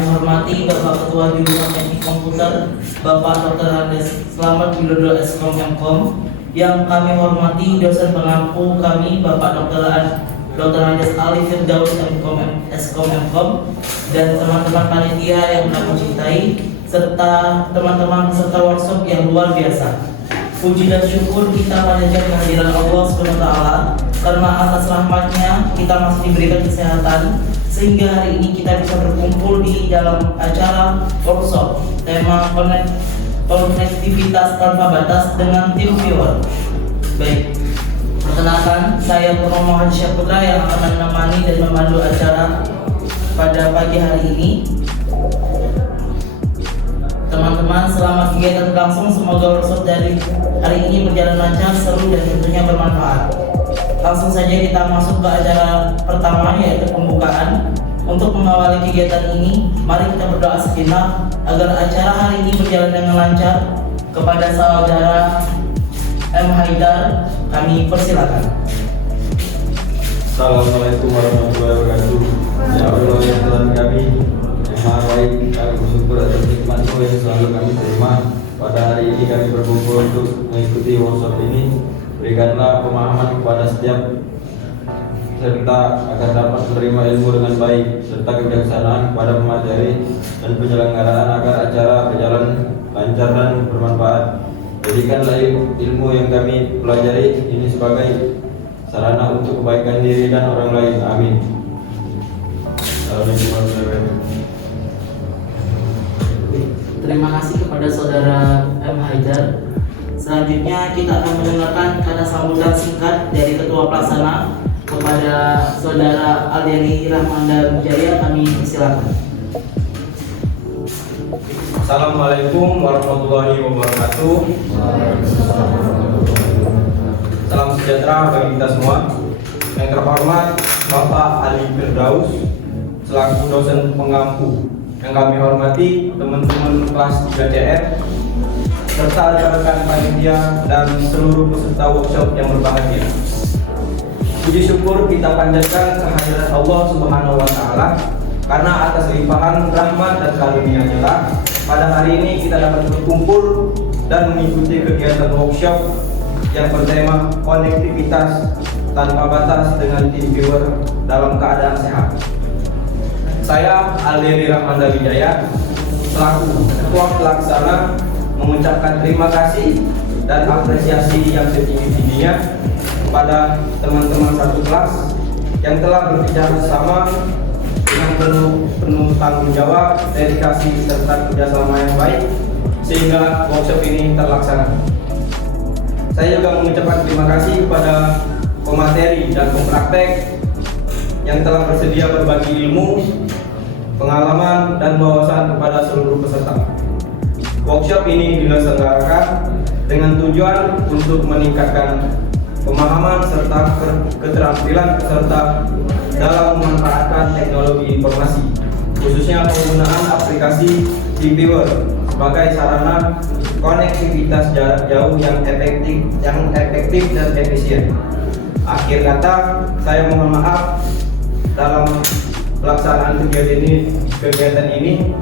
kami hormati Bapak Ketua Jurusan Teknik Komputer, Bapak Dr. Andes Selamat Widodo Eskom Mkom. Yang kami hormati dosen pengampu kami Bapak Dr. Andes Ali Firdaus Eskom Mkom, dan teman-teman panitia yang kami cintai, serta teman-teman peserta workshop yang luar biasa. Puji dan syukur kita panjatkan kehadiran Allah SWT, karena atas rahmatnya kita masih diberikan kesehatan sehingga hari ini kita bisa berkumpul di dalam acara workshop tema konektivitas tanpa batas dengan tim viewer. Baik, perkenalkan, saya Purnomo Haji Syaputra yang akan menemani dan memandu acara pada pagi hari ini. Teman-teman, selama kegiatan berlangsung, semoga workshop dari hari ini berjalan lancar, seru, dan tentunya bermanfaat. Langsung saja kita masuk ke acara pertama, yaitu pembukaan. Untuk mengawali kegiatan ini, mari kita berdoa sejenak agar acara hari ini berjalan dengan lancar. Kepada saudara M. Haidar, kami persilakan. Assalamualaikum warahmatullahi wabarakatuh. Ya Allah yang Tuhan kami yang maha baik, kami bersyukur atas nikmat-Mu yang selalu kami terima. Pada hari ini kami berkumpul untuk mengikuti workshop ini. Berikanlah pemahaman kepada setiap serta agar dapat menerima ilmu dengan baik, serta kebijaksanaan kepada pemateri dan penyelenggaraan agar acara berjalan lancar dan bermanfaat. Jadikanlah ilmu yang kami pelajari ini sebagai sarana untuk kebaikan diri dan orang lain. Amin. Assalamualaikum warahmatullahi wabarakatuh. Terima kasih kepada saudara M. Haidar. Selanjutnya kita akan mendengarkan kata sambutan singkat dari Ketua Pelaksana kepada saudara Alderi Rahmanda Wijaya. Kami persilakan. Assalamualaikum warahmatullahi wabarakatuh. Salam sejahtera bagi kita semua. Yang terhormat Bapak Ali Firdaus selaku dosen pengampu. Yang kami hormati teman-teman kelas 3CR serta rekan-rekan panitia dan seluruh peserta workshop yang berbahagia. Puji syukur kita panjatkan kehadiran Allah Subhanahu wa Ta'ala, karena atas limpahan rahmat dan karunia-Nya lah pada hari ini kita dapat berkumpul dan mengikuti kegiatan workshop yang bertema konektivitas tanpa batas dengan tim viewer dalam keadaan sehat. Saya Alderi Rahmanda Wijaya selaku Ketua Pelaksana mengucapkan terima kasih dan apresiasi yang setinggi-tingginya kepada teman-teman satu kelas yang telah bekerja bersama dengan penuh tanggung jawab, dedikasi, serta kerjasama yang baik sehingga workshop ini terlaksana. Saya juga mengucapkan terima kasih kepada pemateri dan pempraktek yang telah bersedia berbagi ilmu, pengalaman, dan wawasan kepada seluruh peserta. Workshop ini diselenggarakan dengan tujuan untuk meningkatkan pemahaman serta keterampilan peserta dalam memanfaatkan teknologi informasi, khususnya penggunaan aplikasi TeamViewer sebagai sarana konektivitas jarak jauh yang efektif dan efisien. Akhir kata, saya mohon maaf dalam pelaksanaan kegiatan ini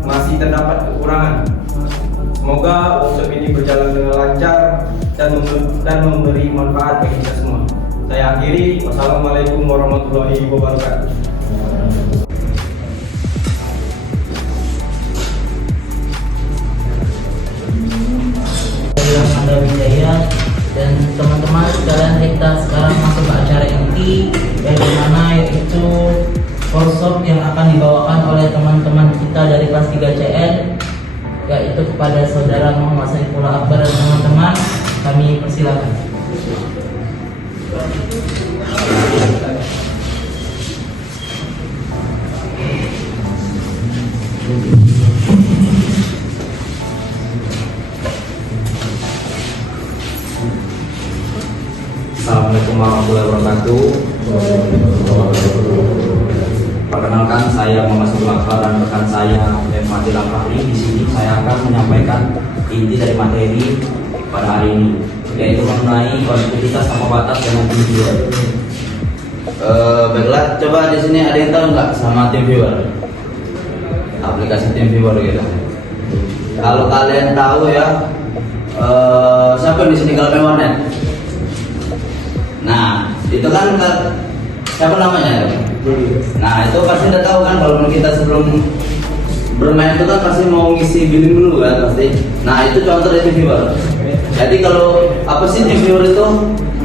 masih terdapat kekurangan. Semoga workshop ini berjalan dengan lancar dan memberi manfaat bagi kita semua. Saya akhiri. Wassalamualaikum warahmatullahi wabarakatuh. Rahmanda Wijaya dan teman-teman sekalian, kita sekarang masuk ke acara inti, yaitu workshop yang akan dibawakan oleh teman-teman kita dari kelas 3CN, yaitu kepada saudara Muhammad Saifullah Akbar dan teman-teman. Kami persilakan. Assalamualaikum warahmatullahi wabarakatuh. Perkenalkan, saya Muhammad Saifullah Akbar dan rekan saya Fadil Afahri. Di sini saya akan menyampaikan inti dari materi pada hari ini, yaitu mengenai konektivitas tanpa batas dengan tim viewer. Baiklah, coba di sini ada yang tahu nggak sama tim viewer? aplikasi TeamViewer gitu. Kalau kalian tahu ya, siapa di sini kalau warnet? Nah, itu kan siapa namanya? Nah, itu pasti udah tahu kan kalau kita sebelum bermain itu kan pasti mau ngisi billing dulu kan pasti. Nah, itu contoh dari TeamViewer. Jadi kalau apa sih TeamViewer itu?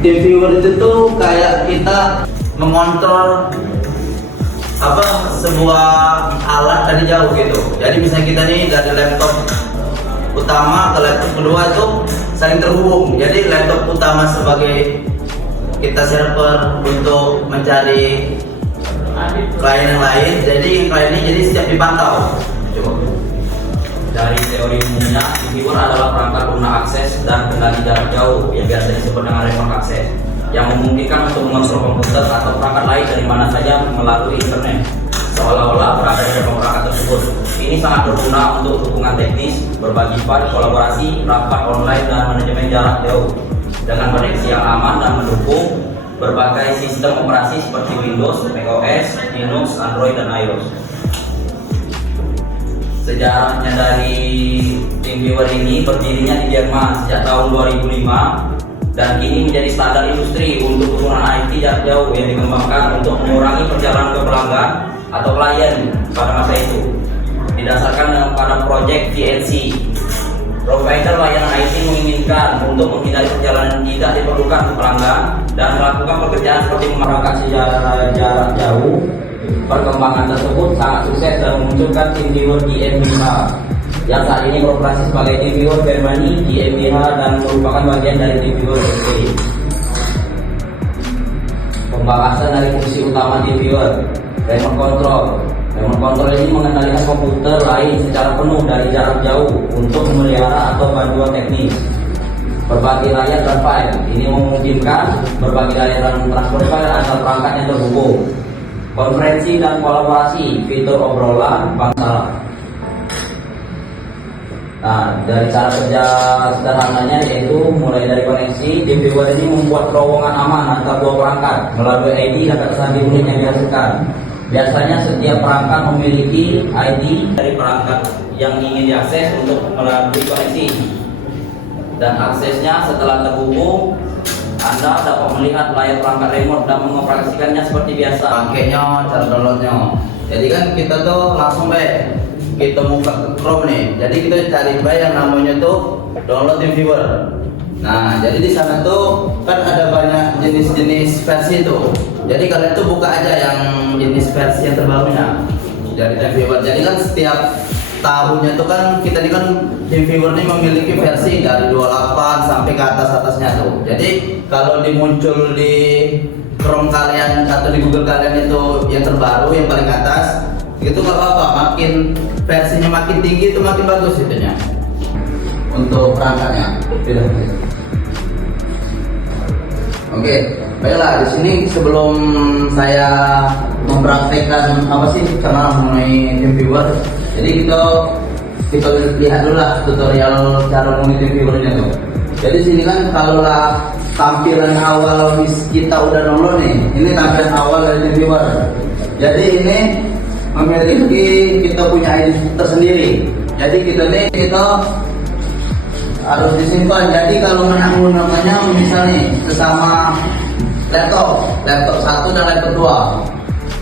TeamViewer itu tuh kayak kita mengontrol sebuah alat dari jauh gitu. Jadi misalnya kita nih dari laptop utama ke laptop kedua itu saling terhubung. Jadi laptop utama sebagai kita server untuk mencari klien yang lain. Jadi klien ini jadi setiap dipantau. Coba. Dari teori umumnya, TeamViewer adalah perangkat guna akses dan kendali jarak jauh yang biasa disebut dengan remote access, yang memungkinkan untuk mengontrol komputer atau perangkat lain dari mana saja melalui internet, seolah-olah berada di dalam perangkat tersebut. Ini sangat berguna untuk hubungan teknis, berbagi file, kolaborasi, rapat online, dan manajemen jarak jauh dengan koneksi yang aman dan mendukung berbagai sistem operasi seperti Windows, macOS, Linux, Android, dan iOS. Sejarahnya dari TeamViewer ini berdirinya di Jerman sejak tahun 2005 dan kini menjadi standar industri untuk hubungan IT jarak jauh yang dikembangkan untuk mengurangi perjalanan ke pelanggan atau klien pada masa itu. Didasarkan pada proyek VNC, provider layanan IT menginginkan untuk menghindari perjalanan tidak diperlukan ke pelanggan dan melakukan pekerjaan seperti memerangkap jarak jauh. Perkembangan tersebut sangat sukses dan memunculkan TeamViewer GmbH yang saat ini beroperasi sebagai TeamViewer Germany GmbH dan merupakan bagian dari TeamViewer SE. Pembahasan dari fungsi utama TeamViewer. Remote control. Remote control ini mengendalikan komputer lain secara penuh dari jarak jauh untuk memelihara atau bantuan teknis. Berbagi layar dan file. Ini memungkinkan berbagi layar dan transfer file antar perangkat yang terhubung. Konferensi dan kolaborasi, fitur obrolan bangsa. Nah, dari cara kerja sederhananya yaitu mulai dari koneksi, TeamViewer ini membuat terowongan aman antar dua perangkat melalui ID dan data sandi unik yang dihasilkan. Biasanya setiap perangkat memiliki ID dari perangkat yang ingin diakses untuk melalui koneksi. Dan aksesnya setelah terhubung, Anda dapat melihat layar perangkat remote dan mengoperasikannya seperti biasa. Pakainya, cara downloadnya. Jadi kan kita tuh langsung kita buka ke Chrome nih. Jadi kita cari yang namanya tuh download TeamViewer. Nah, jadi di sana tuh kan ada banyak jenis-jenis versi tuh. Jadi kalian tuh buka aja yang jenis versi yang terbarunya dari TeamViewer. Jadi kan setiap tahunnya tuh kan kita ini kan TeamViewer ini memiliki versi dari 28 sampai ke atasnya tuh. Jadi kalau dimuncul di Chrome kalian atau di Google kalian itu yang terbaru yang paling atas, itu nggak apa-apa. Makin versinya makin tinggi itu makin bagus itunya. Untuk perangkatnya. Oke, baiklah di sini sebelum saya mempraktekkan apa sih cara mengenai TeamViewer. Jadi kita lihat dulu lah tutorial cara mengenai TeamViewer-nya tuh. Jadi sini kan kalau lah tampilan awal kita udah download nih, ini tampilan awal dari TeamViewer. Jadi ini memiliki kita punya ID tersendiri. Jadi kita harus disimpan. Jadi kalau menggunakannya misalnya sesama laptop satu dan laptop dua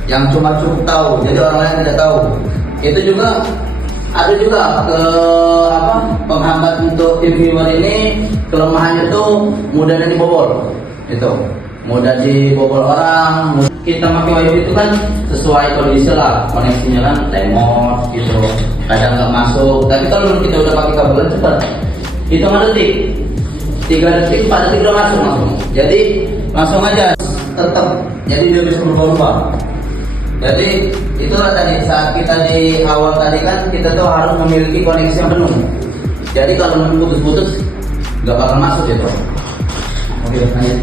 yang cuma cukup tahu, jadi orang lain tidak tahu. Itu juga ada juga penghambat untuk TeamViewer ini, kelemahannya tuh mudah dibobol. Itu mudah dibobol orang. Kita pakai wifi itu kan sesuai kondisi lah, koneksinya kan lemot gitu, kadang nggak masuk. Tapi kalau kita udah pakai kabel cepat, hitungan detik, 3 detik 4 detik udah masuk langsung. Jadi langsung aja tetap, jadi dia bisa berubah-ubah. Jadi itulah tadi saat kita di awal tadi kan kita tuh harus memiliki koneksi yang penuh. Jadi kalau putus-putus nggak bakal masuk gitu. Oke, lanjut.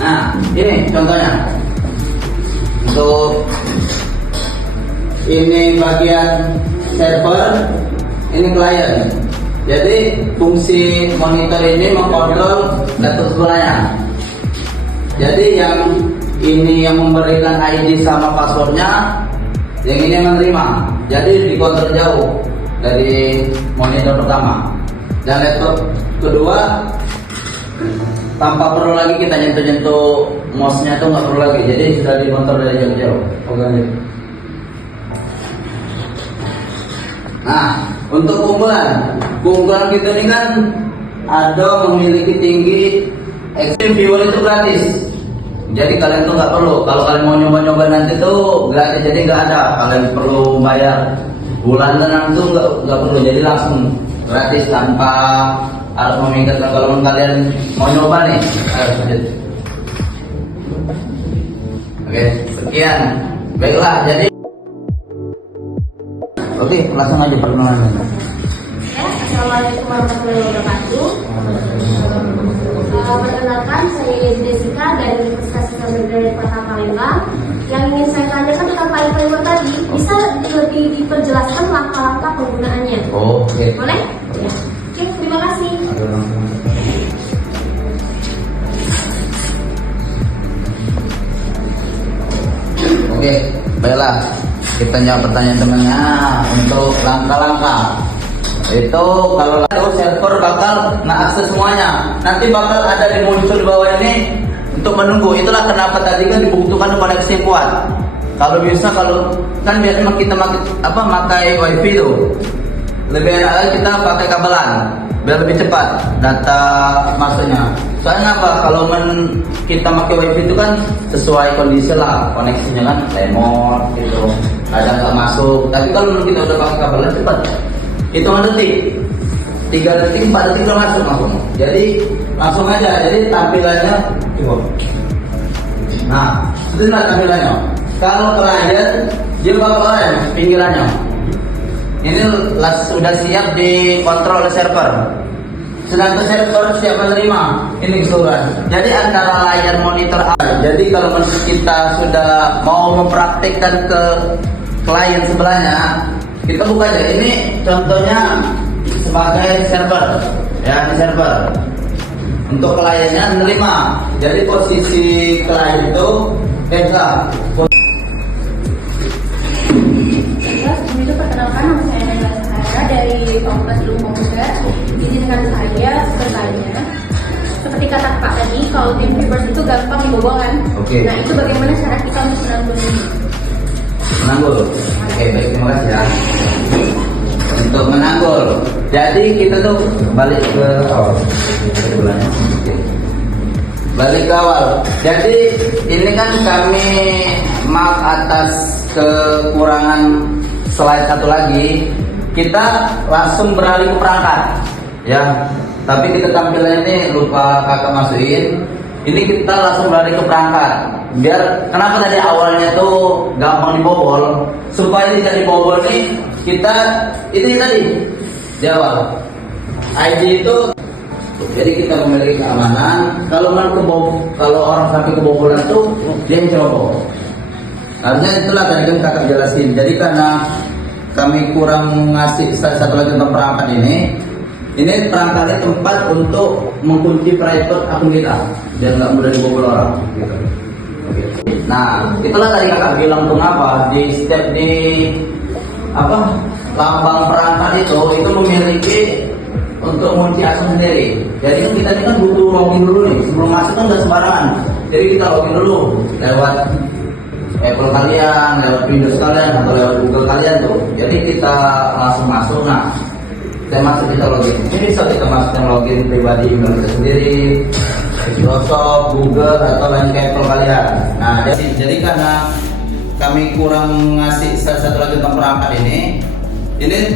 Nah, ini contohnya. Untuk ini bagian server, ini klien. Jadi fungsi monitor ini mengkontrol laptop sebelahnya. Jadi yang ini yang memberikan ID sama passwordnya, yang ini menerima. Jadi dikontrol jauh dari monitor pertama. Dan laptop kedua tanpa perlu lagi kita nyentuh mouse-nya tuh nggak perlu lagi. Jadi sudah dikontrol dari jauh-jauh. Nah, untuk keunggulan kita ini kan ada memiliki tinggi Extreme Viewer itu gratis. Jadi kalian tuh nggak perlu, kalau kalian mau nyoba-nyoba nanti tuh gratis, jadi nggak ada kalian perlu bayar bulanan tuh nggak perlu, jadi langsung gratis tanpa harus memikirkan. Kalau kalian mau nyoba nih, ayo lanjut. Oke, sekian. Baiklah, jadi oke, langsung aja perkenalan. Ya, Assalamualaikum warahmatullahi wabarakatuh. Perkenalkan, saya Jessica dari Universitas Islam Negeri Kota Palembang. Yang ingin saya tanyakan tentang Palembang tadi, bisa lebih diperjelaskan langkah-langkah penggunaannya? Oke. Boleh? Ya. Oke, terima kasih. Oke, baiklah. Kita jawab pertanyaan temannya untuk langkah-langkah. Itu kalau server bakal akses semuanya. Nanti bakal ada di muncul di bawah ini untuk menunggu. Itulah kenapa tadi kan dibutuhkan koneksi yang kuat. Kalau bisa, kalau kan biasanya kita pakai wifi itu, lebih enak lagi kita pakai kabelan biar lebih cepat data masuknya. Soalnya apa? Kalau kita pakai wifi itu kan sesuai kondisi lah, koneksinya kan lemot gitu, kadang nggak masuk. Tapi kalau kita udah pakai kabelan cepat, hitungan detik, 3 detik, 4 detik udah masuk langsung. Jadi langsung aja. Jadi tampilannya, nah itulah tampilannya. Kalau klien dia bakal pinggirannya. Ini sudah siap dikontrol oleh server. Sedangkan server siap menerima ini keseluruhan. Jadi antara layar monitor jadi kalau kita sudah mau mempraktikkan ke klien sebelahnya, kita buka aja. Ini contohnya sebagai server, ya ini server. Untuk kliennya menerima. Jadi posisi klien itu beda. Sebelum itu perkenalkan, nama saya Nela Sahara dari Fakultas Ilmu Komputer. Izinkan saya bertanya. Seperti kata Pak tadi, kalau tim viewers itu gampang dibobol kan? Oke. Nah, itu bagaimana cara kita untuk menanggulangi? Menanggul. Oke, baik, terima kasih ya. Untuk menanggul, jadi kita tuh balik ke awal. Balik ke awal. Jadi ini kan kami maaf atas kekurangan slide satu lagi. Kita langsung beralih ke perangkat, ya. Tapi kita tampilannya ini lupa kakak masukin. Ini kita langsung beralih ke perangkat. Biar kenapa tadi awalnya tuh gampang dibobol, supaya tidak dibobol nih kita ini tadi di awal ID itu. Jadi kita memiliki keamanan. Kalau orang sampai kebobolan tuh dia yang ceroboh. Harusnya itulah tadi kan kakak jelasin. Jadi karena kami kurang ngasih satu lagi tentang perangkat ini perangkatnya tempat untuk mengunci private akun kita biar nggak mudah dibobol orang. Gitu. Nah, itulah tadi kakak bilang tuh apa di lambang perangkat itu memiliki untuk mengunci akun sendiri. Jadi kan kita ini kan butuh login dulu nih, sebelum masuk kan nggak sembarangan. Jadi kita login dulu lewat Apple kalian, lewat Windows kalian, atau lewat Google kalian tuh. Jadi kita langsung masuk. Nah, saya masuk kita login. Ini bisa kita masukkan login pribadi email kita sendiri, Microsoft, Google, atau lain kayak Apple kalian. Nah, jadi karena kami kurang ngasih satu lagi tentang perangkat ini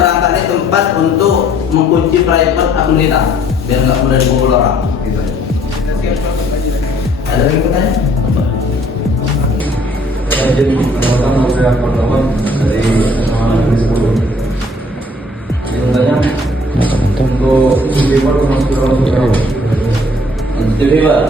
perangkat ini tempat untuk mengunci private akun kita biar nggak mudah dibobol orang. Gitu. Oke. Ada lagi pertanyaan? Jadi pertama dari sebenarnya untuk viewer Untuk viewer.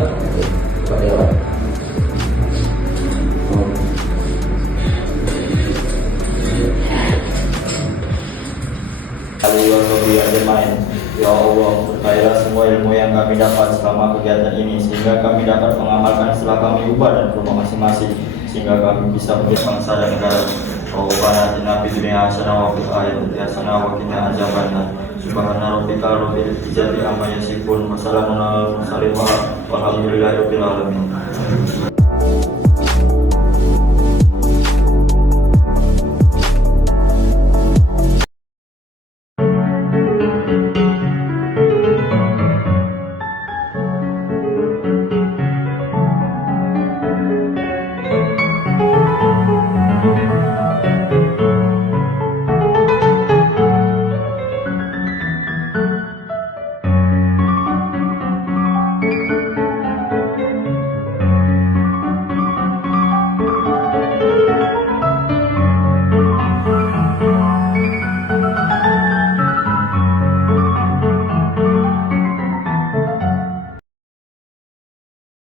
Ya Allah, berkailah semua ilmu yang kami dapat selama kegiatan ini, sehingga kami dapat mengamalkan setelah kami ubah dan rumah masing-masing, sehingga kami bisa menjadi bangsa dan negara. Rabbana atina fid dunya hasanah wa fil akhirati hasanah wa qina adzabannar. Subhana rabbika rabbil izzati amma yasifun wa salamun alal mursalin walhamdulillahi rabbil alamin.